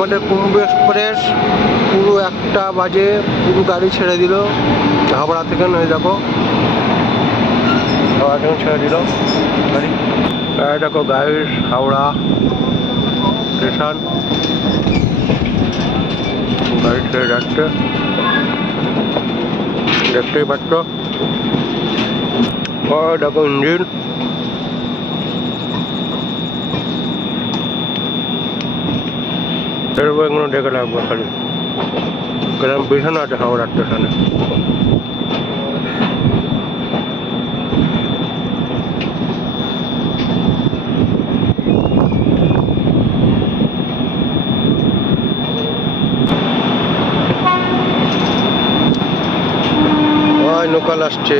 আমাদের কুম্ভ এক্সপ্রেস পুরো একটা বাজে পুরো গাড়ি ছেড়ে দিল। হাওড়া থেকে নয়, দেখো। হাওড়া থেকে ছেড়ে দিল গাড়ি। দেখো গাড়ির হাওড়া স্টেশন। গাড়ি ছেড়ে যাচ্ছে। দেখতেই পাচ্ছ। দেখো ইঞ্জিন। এরকম এগুলো দেখে রাখব খালি। কেরম পিছনে আছে হাওড়া স্টেশনে নৌকাল আসছে।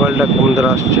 মোবাইলটা কম ধরে আসছে?